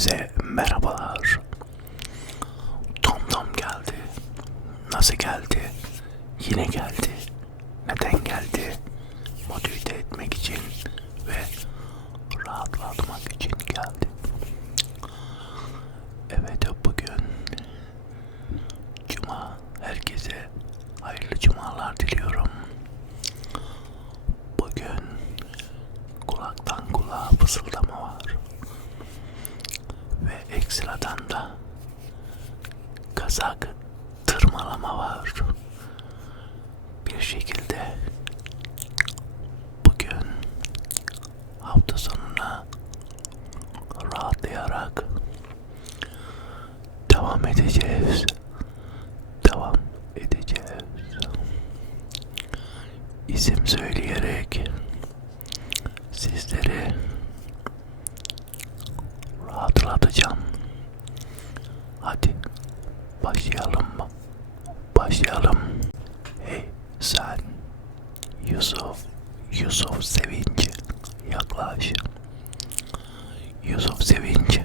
Herkese merhabalar. Tom Tom geldi. Nasıl geldi? Yine geldi. Neden geldi? Motive etmek için ve rahatlatmak için geldi. Evet bugün Cuma. Herkese hayırlı cumalar diliyorum. Bugün kulaktan kulağa fısıldama var. Ve ekstradan da kazak tırmalama var. Bir şekilde bugün hafta sonuna rahatlayarak devam edeceğiz. Devam edeceğiz. İsim söyleyerek sizleri rahatlatacağım. Hadi başlayalım mı? Başlayalım. Hey sen Yusuf Yusuf Sevinç yaklaş. Yusuf Sevinç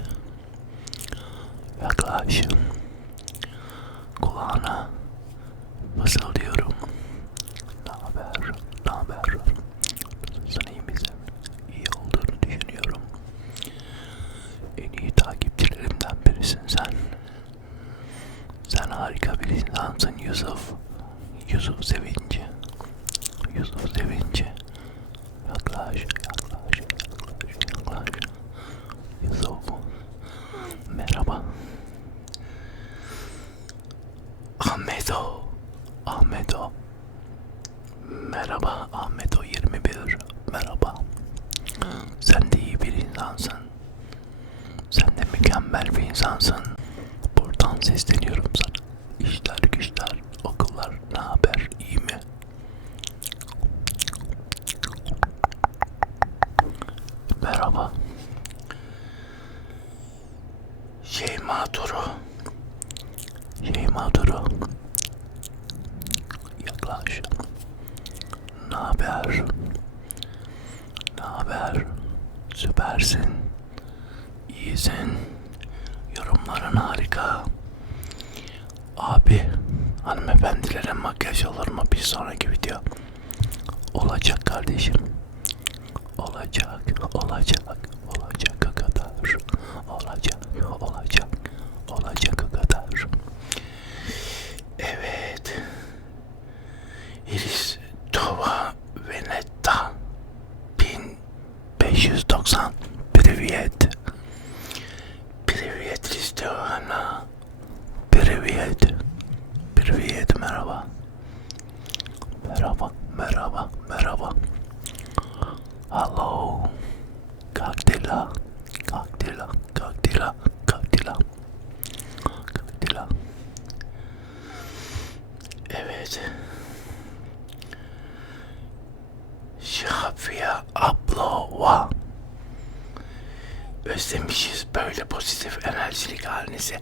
yaklaş. Kulağına fısıldıyorum. Ne haber? Ne haber? Nasılsın iyi misin? İyi olduğunu düşünüyorum. En iyi takipçilerimden birisin sen. Sen harika bir insansın Yusuf. Yusuf Sevinci. Yusuf Sevinci. Yaklaş, yaklaş, yaklaş, yaklaş. Yusuf. Merhaba. Ahmeto. Ahmeto. Merhaba Ahmeto 21. Merhaba. Sen de iyi bir insansın. Sen de mükemmel bir insansın. Buradan sesleniyorum sana. İşler güçler, okullar ne haber, iyi mi? Merhaba. Şeyma Duru. Şeyma Duru. Yaklaş. Ne haber? Ne haber? Süpersin. İyisin. Yorumların harika. Abi, hanımefendilere makyaj olur mu bir sonraki video? Olacak kardeşim. Olacak, olacak, olacak kadar. Olacak, olacak, olacak o kadar. Özlemişiz böyle pozitif enerjilik halinizi.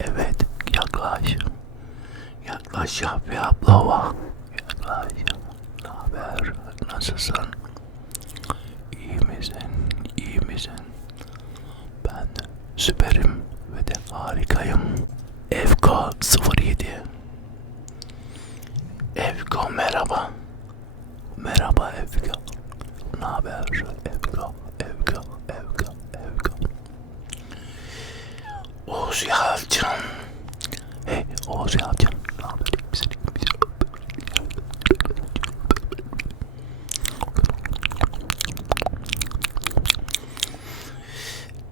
Evet, yaklaş. Yaklaş Şafiye Ablova. Yaklaş. Ne haber? Nasılsın? İyi misin? İyi misin? Ben süperim ve de harikayım. Evko 07 Evko merhaba. Merhaba Evko. Ne haber? Evko, Evko, Evko. Oğuz Yalçın. Hey Oğuz Yalçın. Ne haber? İyi misin? İyi misin?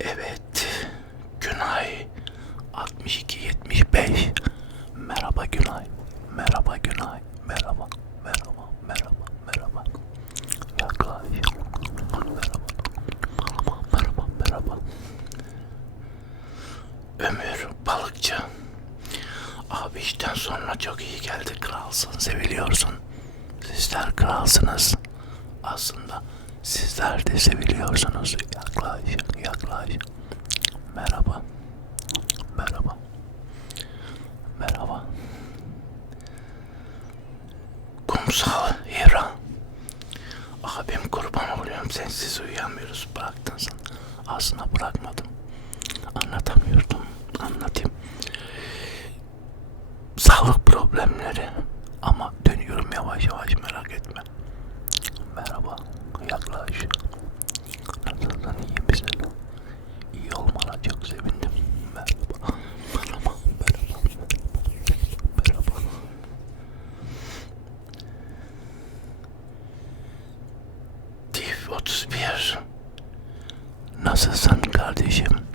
Evet. Günay 6275. Merhaba Günay. Merhaba Günay. Merhaba. Merhaba. Merhaba. Merhaba. Yaklaş. Merhaba. Merhaba. Merhaba. Ömür Balıkçı. Abi işten sonra çok iyi geldi. Kralsın. Seviliyorsun. Sizler kralsınız. Aslında sizler de seviliyorsunuz. Yaklaş. Yaklaş. Merhaba. Merhaba. Merhaba. Kumsal Hira. Abim kurban oluyorum sensiz uyuyamıyoruz bıraktın sen. Aslında bırakmadım. anlatamıyordum. Anlatayım. Sağlık problemleri. Ama dönüyorum yavaş yavaş merak etme. Merhaba. Yaklaş. Nasılsın iyi misin? İyi olmana çok sevindim. Merhaba. Merhaba. Merhaba. Merhaba. Div 31. Nasılsın kardeşim?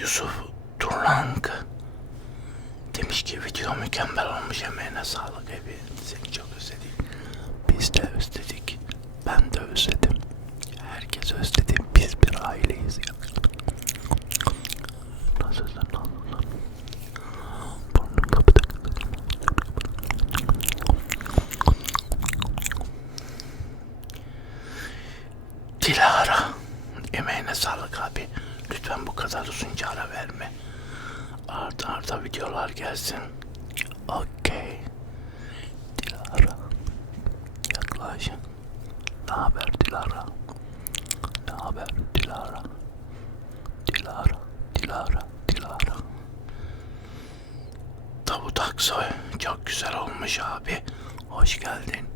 Yusuf Turlang demiş ki video mükemmel olmuş emeğine sağlık evi seni çok özledik. Biz de özledik ben de özledim. Herkes özledi biz bir aileyiz ya. Nasılsın nasılsın burnum kapıda Dilara emeğine sağlık abi lütfen bu kadar uzunca ara verme arda arda videolar gelsin. Okey. Dilara yaklaş ne haber Dilara? Ne haber Dilara? Dilara Dilara Dilara. Davut Aksoy çok güzel olmuş abi. Hoş geldin.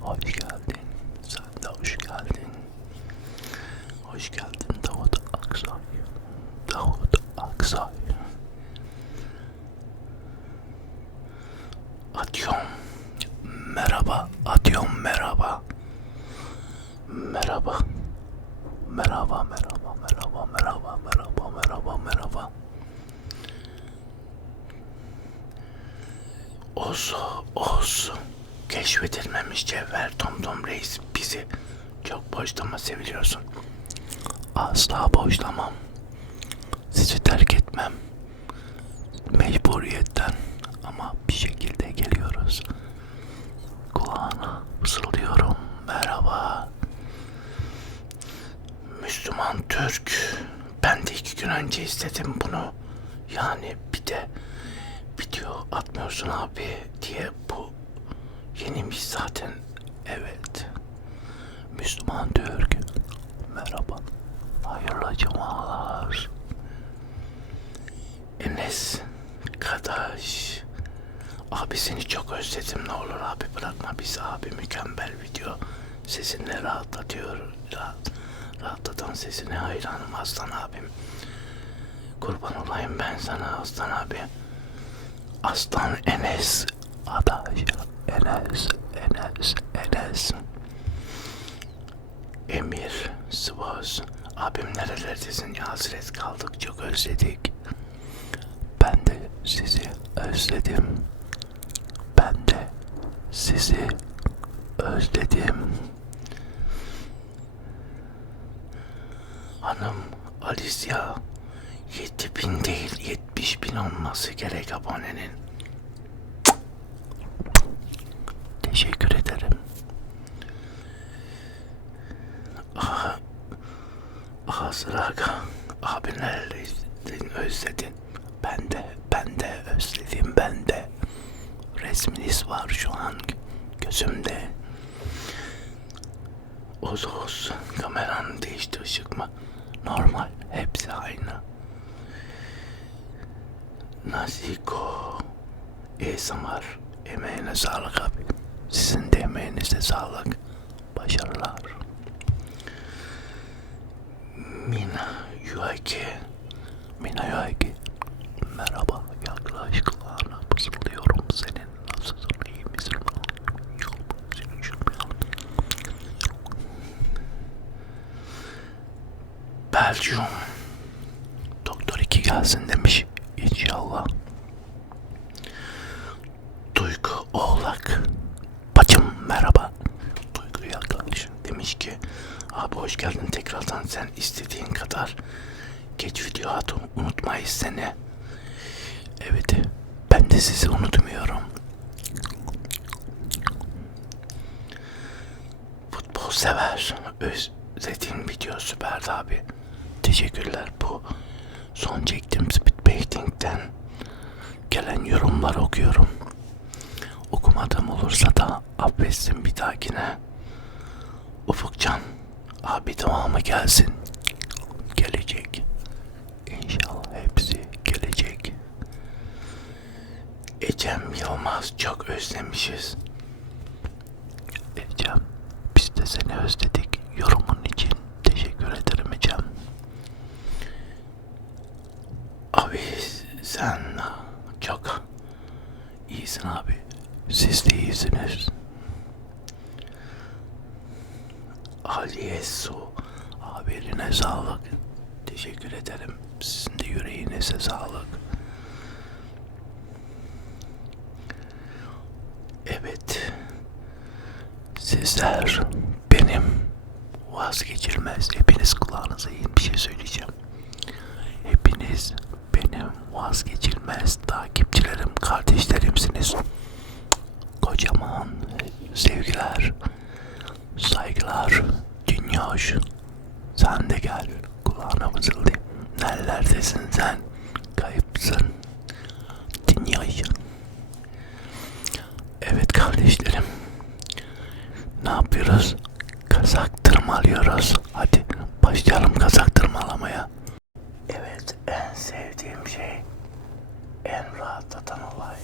Hoş geldin. Sen de hoş geldin. Hoş geldin Davut Aksoy Davut Aksoy Atıyorum. Merhaba. Atıyorum merhaba. Merhaba. Merhaba, merhaba, merhaba, merhaba, merhaba, merhaba, merhaba. Ozu, Ozu. Keşfedilmemiş cevher Tomtom Reis bizi çok boşlama seviliyorsun. Asla boşlamam. Sizi terk etmem. Mecburiyetten ama bir şekilde geliyoruz. Kulağına fısıldıyorum. Merhaba. Müslüman Türk. Ben de iki gün önce istedim bunu. Yani bir de video atmıyorsun abi diye bu yeniymiş zaten. Evet. Müslüman Türk. Merhaba. Hayırlı cumalar. Enes Kadaş. Abi seni çok özledim ne olur abi bırakma bizi abi mükemmel video. Sesinle rahatlatıyor. Rahat, rahatlatan sesine hayranım Aslan abim. Kurban olayım ben sana Aslan abi. Aslan Enes Adaş. Enes, Enes, Enes. Emir, Sivas. Abim nerelerdesin ya hasret kaldık çok özledik. Ben de sizi özledim. Ben de sizi özledim. Hanım Alicia 7000 değil 70 bin olması gerek abonenin. Teşekkür ederim. Aha, aha Sıraga abi neredeydin özledin. Ben de ben de özledim ben de. Resminiz var şu an gözümde. Oz oz kameran değişti ışık mı? Normal hepsi aynı. Naziko ASMR emeğine sağlık abi. Sizin de emeğinize sağlık. Başarılar. Mina Yuaki Mina Yuaki Merhaba yaklaş kulağına fısıldıyorum senin nasılsın iyi misin? Yok senin şu Belgium Doktor 2 gelsin demiş İnşallah Duygu Oğlak Bacım merhaba Duygu yaklaş demiş ki Abi hoş geldin tekrardan sen istediğin kadar geç video at unutmayız seni. Evet ben de sizi unutmuyorum. Futbol sever. Özlediğin video süperdi abi. Teşekkürler bu son çektiğim speedpainting'den gelen yorumlar okuyorum. Okumadığım olursa da affetsin bir dahakine. Ufukcan Abi devamı gelsin. Gelecek. İnşallah hepsi gelecek. Ecem Yılmaz çok özlemişiz. Ecem biz de seni özledik. Yorumun için teşekkür ederim Ecem. Abi sen çok iyisin abi. Siz de iyisiniz. Ali Su abi sağlık. Teşekkür ederim. Sizin de yüreğinize sağlık. Evet. Sizler benim vazgeçilmez. Hepiniz kulağınıza yiyin bir şey söyleyeceğim. Hepiniz benim vazgeçilmez takipçilerim, kardeşlerimsiniz. Kocaman sevgiler, saygılar, dünya hoş. Sen de gel kulağına fısıldayım. Nerelerdesin sen? Kayıpsın. Dünyayı. Evet kardeşlerim. Ne yapıyoruz? Kazak tırmalıyoruz. Hadi başlayalım kazak tırmalamaya. Evet en sevdiğim şey. En rahatlatan olay.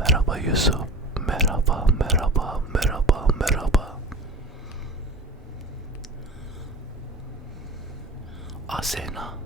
Merhaba Yusuf. Merhaba, merhaba, merhaba, merhaba. Asena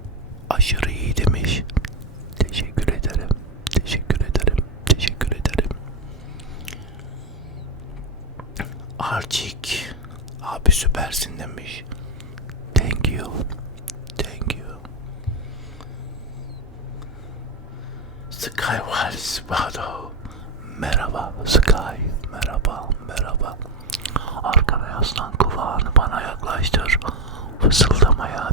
Aslan kulağını bana yaklaştır. Fısıldamaya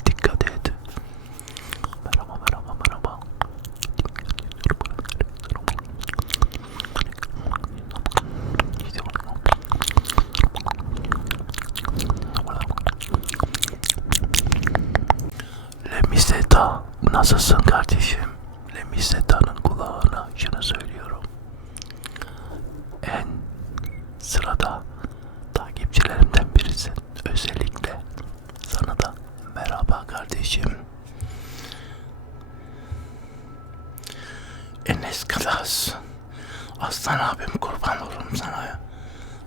Aslan abim kurban olurum sana ya.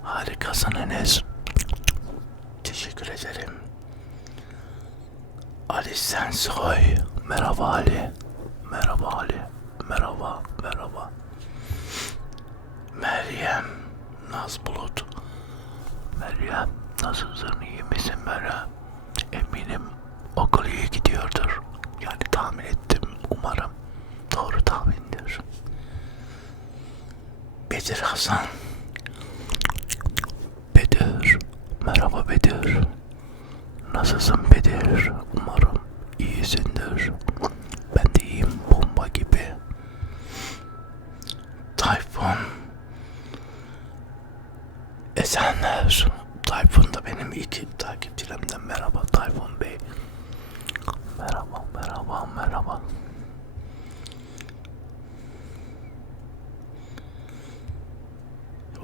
Harikasın Enes. Teşekkür ederim. Ali Sensoy. Merhaba Ali. Merhaba Ali. Bedir Hasan. Bedir. Merhaba Bedir. Nasılsın Bedir? Umarım iyisindir.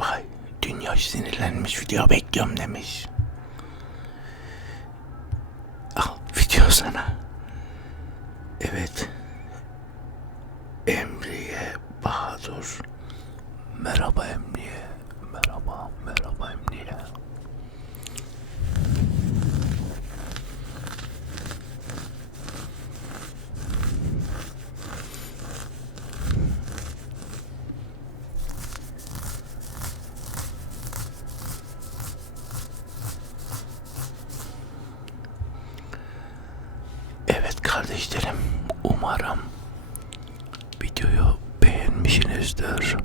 Vay dünya sinirlenmiş video bekliyorum demiş. Al video sana. izlerim. Umarım videoyu beğenmişsinizdir.